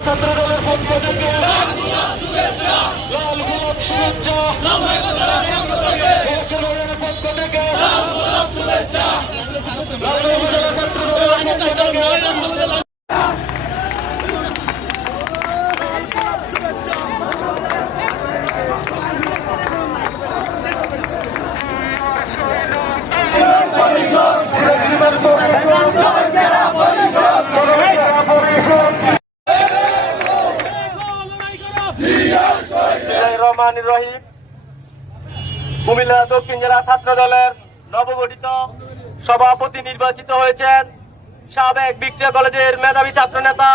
ছাত্রদলের পক্ষ থেকে লাল গোলাপ শুভেচ্ছা, পক্ষ থেকে রহমানুর রহিম। কুমিল্লা দক্ষিণ জেলা ছাত্র দলের নবগঠিত সভাপতি নির্বাচিত হয়েছেন সাবেক ভিক্টোরিয়া কলেজের মেধাবী ছাত্র নেতা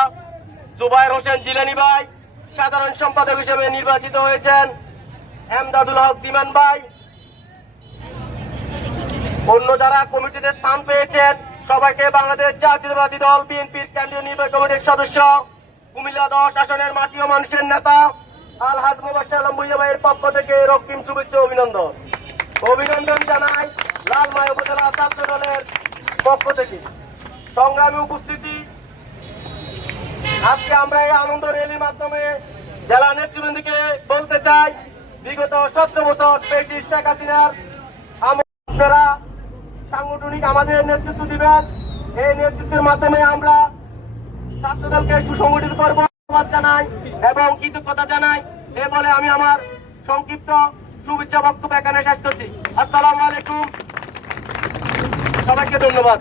জুবায়ের হোসেন জিলানী ভাই। সাধারণ সম্পাদক হিসেবে নির্বাচিত হয়েছেন এমদাদুল হক দিমান ভাই। অন্য যারা কমিটিতে স্থান পেয়েছেন সবাইকে বাংলাদেশ জাতীয়তাবাদী দল বিএনপির কেন্দ্রীয় নির্বাহী কমিটির সদস্য, কুমিল্লা 10 আসনের মাটি ও মানুষের নেতা আলহাজ মোবাশ্বের আলম ভূঁইয়া ভাইয়ের পক্ষ থেকে রক্তিম শুভেচ্ছা অভিনন্দন জানাই লালমাই উপজেলা ছাত্র দলের পক্ষ থেকে। সংগ্রামী উপস্থিতি, আজকে আমরা এই আনন্দ র্যালির মাধ্যমে জেলা নেতৃবৃন্দকে বলতে চাই, বিগত 17 বছর ব্রিটিশ শেখ হাসিনার আপনারা সাংগঠনিক আমাদের নেতৃত্ব দিবেন। এই নেতৃত্বের মাধ্যমে আমরা ছাত্রদলকে সুসংগঠিত করব জানাই এবং কৃতজ্ঞতা জানাই। এ বলে আমি আমার সংক্ষিপ্ত শুভেচ্ছা বক্তব্য এখানে শেষ করছি। আসসালামু আলাইকুম, সবাইকে ধন্যবাদ।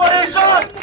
পরিষদ